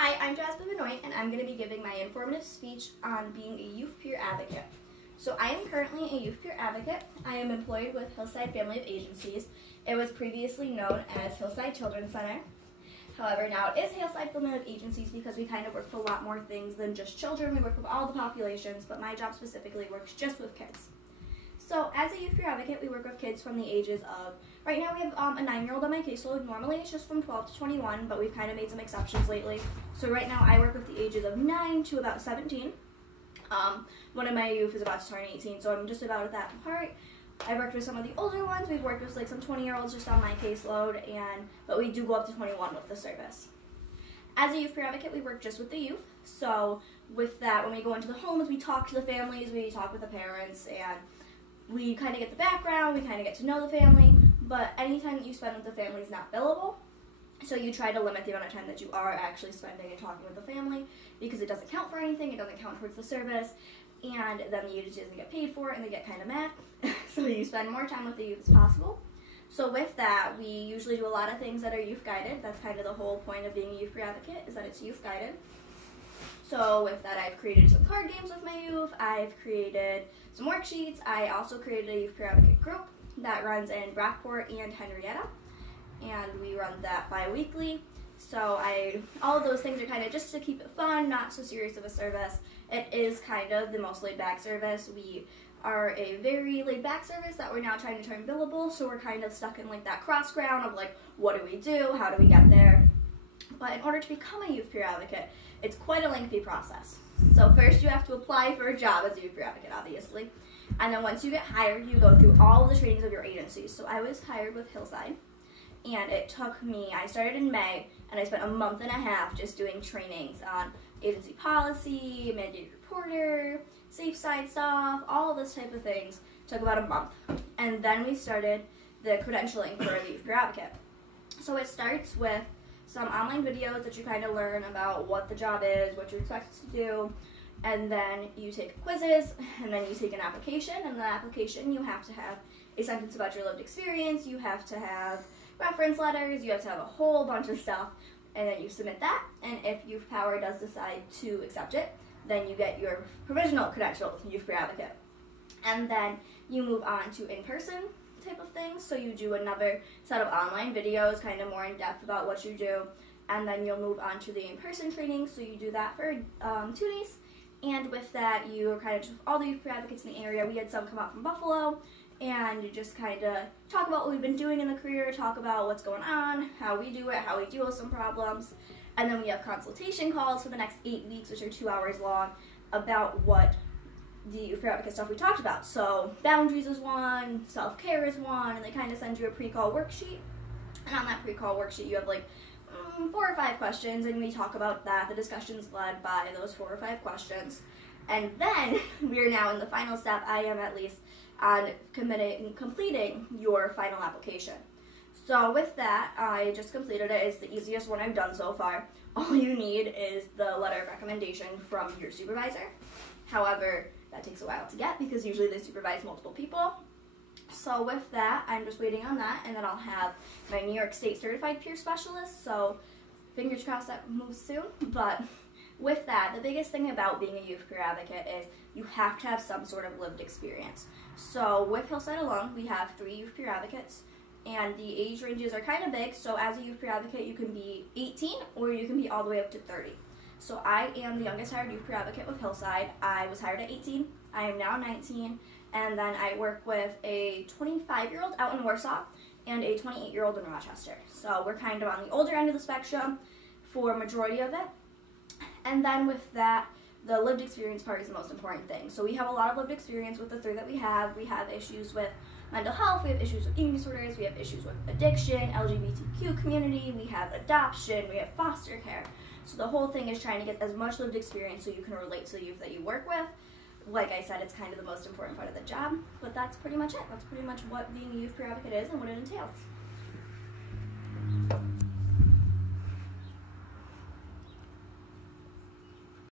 Hi, I'm Jasmine Benoit, and I'm going to be giving my informative speech on being a youth peer advocate. So I am currently a youth peer advocate. I am employed with Hillside Family of Agencies. It was previously known as Hillside Children's Center. However, now it is Hillside Family of Agencies because we kind of work with a lot more things than just children. We work with all the populations, but my job specifically works just with kids. So as a youth peer advocate, we work with kids from the ages of, right now we have a 9-year-old on my caseload. Normally it's just from 12 to 21, but we've kind of made some exceptions lately. So right now I work with the ages of 9 to about 17. One of my youth is about to turn 18, so I'm just about at that part. I've worked with some of the older ones. We've worked with like some 20-year-olds just on my caseload, but we do go up to 21 with the service. As a youth peer advocate, we work just with the youth. So with that, when we go into the homes, we talk to the families, we talk with the parents, and we kind of get the background, we kind of get to know the family, but any time that you spend with the family is not billable. So you try to limit the amount of time that you are actually spending and talking with the family because it doesn't count for anything, it doesn't count towards the service, and then the agency doesn't get paid for it and they get kind of mad. So you spend more time with the youth as possible. So with that, we usually do a lot of things that are youth guided. That's kind of the whole point of being a youth peer advocate, is that it's youth guided. So with that, I've created some card games with my youth, I've created some worksheets, I also created a youth peer advocate group that runs in Brockport and Henrietta, and we run that bi-weekly. So all of those things are kind of just to keep it fun, not so serious of a service. It is kind of the most laid-back service. We are a very laid-back service that we're now trying to turn billable, so we're kind of stuck in like that cross ground of like, what do we do, how do we get there? But in order to become a youth peer advocate, it's quite a lengthy process. So first you have to apply for a job as a youth peer advocate, obviously. And then once you get hired, you go through all of the trainings of your agencies. So I was hired with Hillside, and it took me, I started in May, and I spent a month and a half just doing trainings on agency policy, mandated reporter, safe side stuff, all of those type of things. It took about a month. And then we started the credentialing for the youth peer advocate. So it starts with some online videos that you kind of learn about what the job is, what you're expected to do, and then you take quizzes, and then you take an application, and in the application you have to have a sentence about your lived experience, you have to have reference letters, you have to have a whole bunch of stuff, and then you submit that, and if Youth Power does decide to accept it, then you get your provisional credential to youth peer advocate. And then you move on to in-person type of things, so you do another set of online videos, kind of more in depth about what you do, and then you'll move on to the in-person training, so you do that for 2 days, and with that you kind of just, all the youth peer advocates in the area, we had some come out from Buffalo, and you just kind of talk about what we've been doing in the career, talk about what's going on, how we do it, how we deal with some problems, and then we have consultation calls for the next 8 weeks, which are 2 hours long, about what the youth peer advocate stuff we talked about. So boundaries is one, self-care is one, and they kind of send you a pre-call worksheet, and on that pre-call worksheet you have like 4 or 5 questions, and we talk about that. The discussion's led by those 4 or 5 questions, and then we're now in the final step, I am at least, on completing your final application. So with that, I just completed it. It's the easiest one I've done so far. All you need is the letter of recommendation from your supervisor. However, that takes a while to get because usually they supervise multiple people. So with that, I'm just waiting on that, and then I'll have my New York State Certified Peer Specialist, so fingers crossed that moves soon. But with that, the biggest thing about being a youth peer advocate is you have to have some sort of lived experience. So with Hillside alone, we have 3 youth peer advocates, and the age ranges are kind of big, so as a youth peer advocate, you can be 18 or you can be all the way up to 30. So I am the youngest hired youth peer advocate with Hillside. I was hired at 18, I am now 19, and then I work with a 25-year-old out in Warsaw and a 28-year-old in Rochester. So we're kind of on the older end of the spectrum for majority of it. And then with that, the lived experience part is the most important thing. So we have a lot of lived experience with the 3 that we have. We have issues with mental health, we have issues with eating disorders, we have issues with addiction, LGBTQ community, we have adoption, we have foster care. So the whole thing is trying to get as much lived experience so you can relate to the youth that you work with. Like I said, it's kind of the most important part of the job, but that's pretty much it. That's pretty much what being a youth peer advocate is and what it entails.